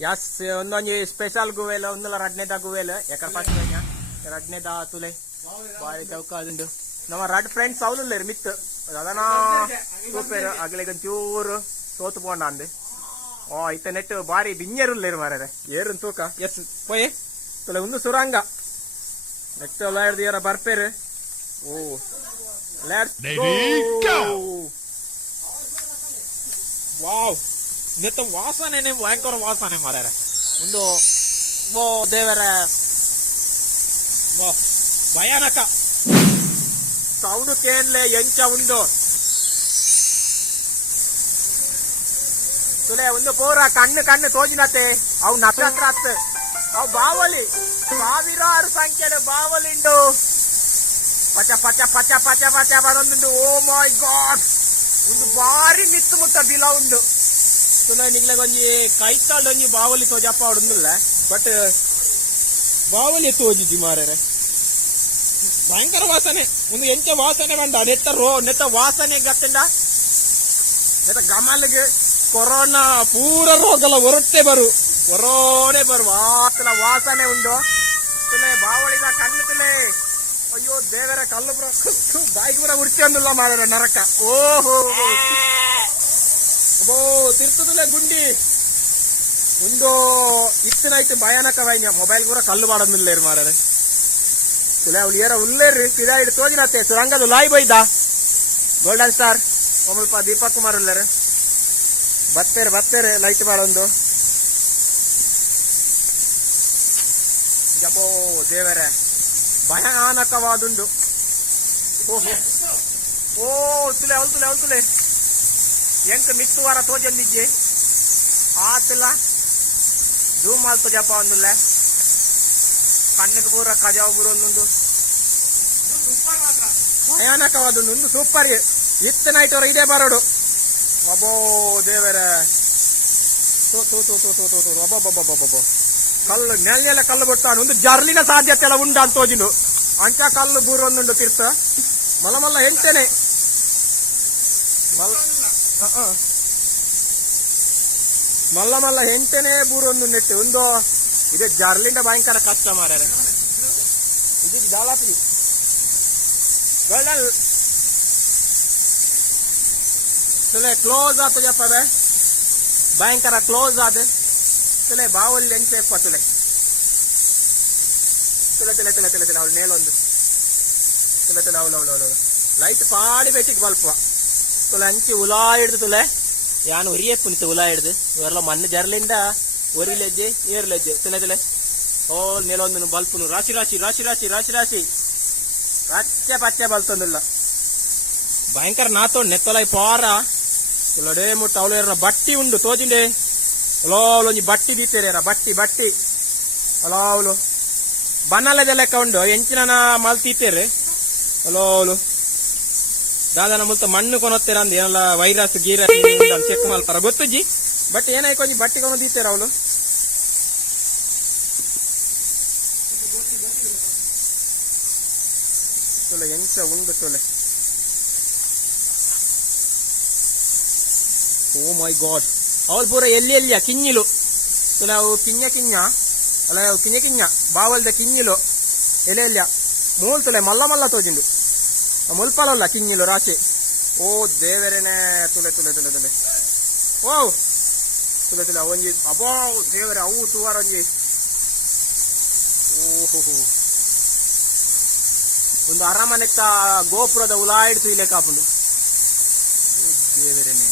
As ಒಂದೊಂದು special ಗುವೇಲ ಒಂದಲ್ಲ ರಡ್ನೆದ ಗುವೇಲ ಯಾಕಂದ್ರೆ ಫಸ್ಟ್ ರಡ್ನೆದ ತುಲೆ ಬಾಳಿ ಚೌಕ ಅದುಂಡು ನಮ್ಮ ರಡ್ ಫ್ರೆಂಡ್ಸ್ ಅವನು ಮಿತ್ ಅದನ್ನ ಸೂಪರ್ ಆಗ್ಲಿಗೆ ಒಂಚೂರು ಸೋತು ಪೋಂಡ ಅಂದೆ ಓ ಇತ್ತ ನೆಟ್ ಬಾರಿ ಬಿಂಜರುಲ್ಲೇರು ಮಾರ್ರೆ ಏರು ತೂಕ ಎಸ್ ಪೋಯೆ ತುಲೆ ಒಂದು ಸುರಂಗ ನೆಕ್ಸ್ಟ್ ಎಲ್ಲ ಹಿಡ್ದು ಯಾರ ಬರ್ಪೇರು ಓ ಲೆಟ್ಸ್ ಗೋ ವಾವ್ ನೆತ್ತ ವಾಸನೆ ಭಯಂಕರ ವಾಸನೆ ಮಾರ್ರೆ ಒಂದು ಓ ದೇವರ ಭಯಾನಕ ಸೌಂಡ್ ಕೇನ್ಲೆ ಎಂಚ ಉಂಡು ತುಲೆ ಒಂದು ಪೂರ ಕಣ್ಣು ತೋಜಿನತೆ ಅವು ನಕ್ಷತ್ರ ಅತ್ತ ಅವು ಬಾವಲಿ ಸಾವಿರಾರು ಸಂಖ್ಯೆಯ ಬಾವಲಿಂಡು ಪಚ ಪಚ ಪಚ ಪಚ ಪಚ ಬರೊಂದುಂಡು ಓ ಮೈ ಗಾಡ್ ಒಂದು ಬಾರಿ ಮಿತ್ತು ಮುಟ್ಟ ಬಿಲ ಉಂಡು ತುಲೆ ನಿಗ್ಲೆಗೆ ಒಂಜಿ ಕೈತಾಲ್ಡ್ ಒಂಜಿ ಬಾವಲಿ ತೋಜಪ್ಪ ಅವಡುಂದಿಲ್ಲ ಬಟ್ ಬಾವಲಿ ತೋಜಿಜಿ ಮಾರರೆ ಭಯಂಕರ ವಾಸನೆ ಒಂದು ಎಂಚ ವಾಸನೆ ಬಂದ ನೆತ್ತ ವಾಸನೆ ಗತ್ತಂಡ ನೆತ್ತ ಗಮಲ್ಗೆ ಕೊರೋನಾ ಪೂರ ರೋಗಲ ಹೊರಟೆ ಹೊರೋನೆ ಆತಲ ವಾಸನೆ ಉಂಡು ತುಲೆ ಬಾವಳಿದ ಕಣ್ಣು ತುಲೆ ಅಯ್ಯೋ ದೇವರ ಕಲ್ಲು ಪುರ ಬಾಯಿಗೆ ಪುರ ಉರ್ಚಂದಿಲ್ಲ ಮಾರ ನರಕ ಓಹೋ ಓ ತಿರ್ತುಲೆ ಗುಂಡಿ ಉಂಡು ಇತ್ತನೈತು ಭಯಾನಕವಾಯಿನ ಮೊಬೈಲ್ ಪೂರ ಕಲ್ಲು ಮಾಡೋದಿಲ್ಲ ಮಾರರೆ ತುಲೆ ಅವ್ಳು ಏರ ಉಲ್ಲೇರಿ ಸಿರಾ ಹಿಡಿದು ತೋಜಿನತ್ತೆ ಸುರಂಗದು ಲಾಯ್ ಬೈದ ಗೋಲ್ಡನ್ ಸ್ಟಾರ್ ಒಮ್ಮಲ್ಪ ದೀಪಕ್ ಕುಮಾರ್ ಉಲ್ಲೇರು ಬತ್ತೇರೆ ಲೈಟ್ ಮಾಡೊಂದು ಜಪೋ ದೇವರೇ ಭಯಾನಕವಾದುಂಡು ಓಹೋ ಓ ತುಲೆ ಅವಳು ಎಂಕ ಮಿತ್ತು ವಾರ ತೋಜಂದಿಜ್ಜೆ ಆತಲ್ಲ ಜೂಮ್ ಆಲ್ತು ಜಪ ಒಂದುಲ್ಲ ಕಣ್ಣಿಗೆ ಪೂರ ಕಜಾವು ಪೂರ ಒಂದೊಂದು ಭಯಾನಕವಾದುಂಡು ಒಂದು ಸೂಪರ್ ಇತ್ತ ನೈಟ್ ಅವರ ಇದೇ ಬರೋಡು ಅಬ್ಬೋ ದೇವರ ಅಬ್ಬಬ್ಬಬ್ಬಬ್ಬಬ್ಬ ಕಲ್ಲು ನೆಲ ಕಲ್ಲು ಬಿಡ್ತಾನೆ ಒಂದು ಜರ್ಲಿನ ಸಾಧ್ಯತೆ ಎಲ್ಲ ಉಂಡ ಅಂತ ತೋಜಿಂಡು ಅಂಚ ಕಲ್ಲು ಬೂರು ಒಂದುಂಡು ತೀರ್ಥ ಮಲ್ಲ ಹೆಂಟೆನೆ ಮಲ್ಲ ಹೆಂಟೆನೆ ಬೂರು ಒಂದು ನೆಟ್ಟು ಒಂದು ಇದೆ ಜರ್ಲಿಂದ ಭಯಂಕರ ಕಷ್ಟ ಮಾರ್ಯಾರೆ ಇದು ಜಾಲಾಪಿ ಗೋಲ್ಡನ್ ತುಲೆ ಕ್ಲೋಸ್ ಆತು ಜಪ್ಪದೆ ಭಯಂಕರ ಕ್ಲೋಸ್ ಆದ ತುಲೆ ಬಾವಲ್ಲಿ ಎಂಚೆಪ್ಪ ತುಲೆ ಅವಳು ನೇಲೊಂದು ತುಲೆ ಅವಳು ಲೈಟ್ ಪಾಡಿ ಬೆಟ್ಟಿಗೆ ಬಲ್ಪ ತುಲೆ ಅಂಚಿ ಉಲಾ ಹಿಡ್ದು ತುಲೆ ಯಾನು ಉರಿಯಪ್ಪು ನಿಂತು ಉಲಾ ಹಿಡ್ದು ಇವರೆಲ್ಲ ಮಣ್ಣು ಜರ್ಲಿಂದ ಒರಿಲೆಜ್ಜೆ ಏರ್ಲೆಜ್ಜೆ ತುಲೆ ಓ ನೇಲೊಂದು ಬಲ್ಪುನು ರಾಶಿ ರಚ್ಚೆ ಪಚ್ಚೆ ಬಲ್ತೊಂದಿಲ್ಲ ಭಯಂಕರ ನಾತೋಂಡು ನೆತ್ತೊಲೈ ಪಾರ ಇಲ್ಲಡೆ ಮುಟ್ಟ ಅವಳು ಏರ ಬಟ್ಟಿ ಉಂಡು ತೋಜಿಂಡೆ ಒಂಜಿ ಬಟ್ಟಿ ದೀತೇರ ಬಟ್ಟಿ ಅವಳು ಬನ್ನಲ್ಲದ ಲೆಕ್ಕ ಉಂಡು ಎಂಚಿನ ಮಲ್ತೀತೇರೆ ಅವಳು ದಾದನ ಮುಲ್ತ ಮಣ್ಣು ಕೊನೊತ್ತೇರ ಅಂದ ಏನಲ್ಲ ವೈರಸ್ ಗೀರಸ್ ಚೆಕ್ ಮಾಡ್ತಾರ ಗೊತ್ತುಜ್ಜಿ ಬಟ್ ಏನಾಯ್ತು ಕೊಂಚ ಬಟ್ಟಿ ಕೊನ ದೀತೇರ ಅವಳು ತುಲೆ ಎಂಚ ಉಂಡು ತುಲೆ ಓ ಮೈ ಗಾಡ್ ಅವಳು ಪೂರ ಎಲ್ಲಿಯ ಕಿഞ്ഞിಲು ತುಲೆ ಅವು ಕಿഞ്ഞ ಅಲ್ಲ ಕಿഞ്ഞ ಬಾವಲ್ದ ಕಿഞ്ഞിಲು ಎಲೆಯ ಮೂಲ್ ತುಲೆ ಮಲ್ಲ ತೋಜಿಂಡು ಮುಲ್ಪಲಲ್ಲ ಕಿഞ്ഞിಲು ರಾಶಿ ಓ ದೇವರೇನೆ ತುಲೆ ಓ ತುಲೆ ಒಂಜಿ ಅಬೋ ದೇವರೇ ಅವು ತೂವಾರ ಒಂಜಿ ಓಹೋ ಒಂದು ಅರಮನೆತ್ತ ಗೋಪುರದ ಉಲಾಯಿಡ್ತು ಇಲ್ಲೇ ಕಾಪುಂಡು ದೇವರೇನೆ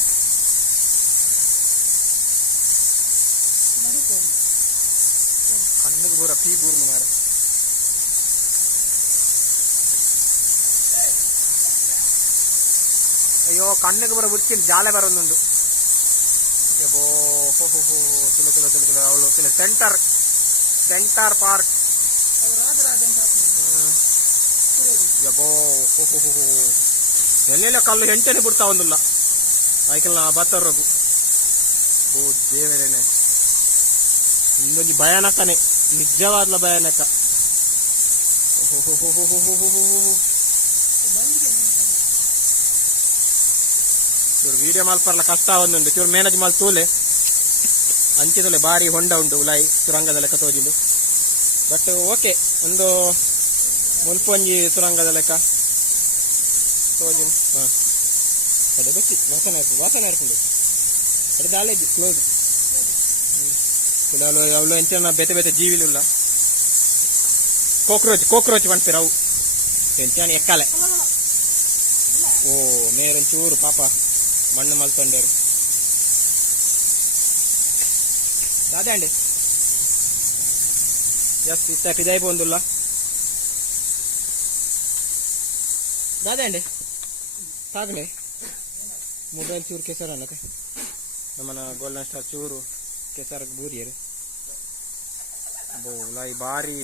ಕಣ್ಣಿಗೆ ಬೂರ ಪೀ ಬೂರ್ನು ಮಾರ ಅಯ್ಯೋ ಕಣ್ಣಿಗೆ ಬರ ಬಿಡ್ತೀನಿ ಜಾಲೆ ಬರೋದುಂಡು ಯಬೋ ಹೋ ತುಲೆ ಅವಳು ತುಲೆ ಸೆಂಟರ್ ಪಾರ್ಟ್ ಯಬೋ ಹೋ ಎಲ್ಲೆಲ್ಲ ಕಲ್ಲು ಹೆಂಟನೆ ಬಿಡ್ತಾ ಒಂದಿಲ್ಲ ಆಯ್ಕಲ್ ನಾ ಬತ್ತರ್ರಗು ಓ ದೇವರೇನೆ ಇಂದೊಂದು ಭಯಾನಕನೆ ನಿಜವಾದ ಭಯಾನಕ ಚೂರು ವಿಡಿಯೋ ಮಲ್ಪರ್ಲ ಕಷ್ಟ ಒಂದುಂಡು ಚೂರು ಮ್ಯಾನೇಜ್ ಮಲ್ ತೂಲೆ ಅಂಚಿದಲೆ ಬಾರಿ ಹೊಂಡ ಉಂಡು ಉಲಾಯಿ ಸುರಂಗದ ಲೆಕ್ಕ ತೋಜಿಂಡು. ಬಟ್ ಓಕೆ, ಒಂದು ಮುಲ್ಪೊಂಜಿ ಸುರಂಗದ ಲೆಕ್ಕ ತೋಜಿಂಡು. ಅದೇ ಬಸ್ಸಿ ವಾಸನೆ ಇರ್ಕೊಂಡು ಅದೇ ದಾಲೇಜ್ ಕ್ಲೋಸ್. ಅವಳು ಎಂಚನ ಬೇತೆ ಬೇತೆ ಜೀವಿಲುಲ್ಲ ಕೋಕ್ರೋಚ್ ಪಂಡ್ಪೇರ ಅವು ಎಂಚಾನ ಎಕ್ಕಾಲೆ. ಓ ಮೇರೊಂಚೂರು ಪಾಪ ಮಣ್ಣು ಮಲ್ತೊಂಡೇರು ದಾದೆ ಅಂಡಿ ಜಸ್ಟ್ ಇತ್ತ ಪಿದಾಯಿ ಪೋಂದುಲ್ಲ ದಾದೆ ಅಂಡಿ ಸಾಗಲೆ ಮೊಬೈಲ್ ಚೂರು ಕೆಸರು ಅನ್ನತೆ ನಮ್ಮನ ಗೋಲ್ಡನ್ ಸ್ಟಾರ್ ಚೂರು ಕೆಸರು ಬೂರಿಯರು ಬೋಲಾಯಿ ಬಾರಿ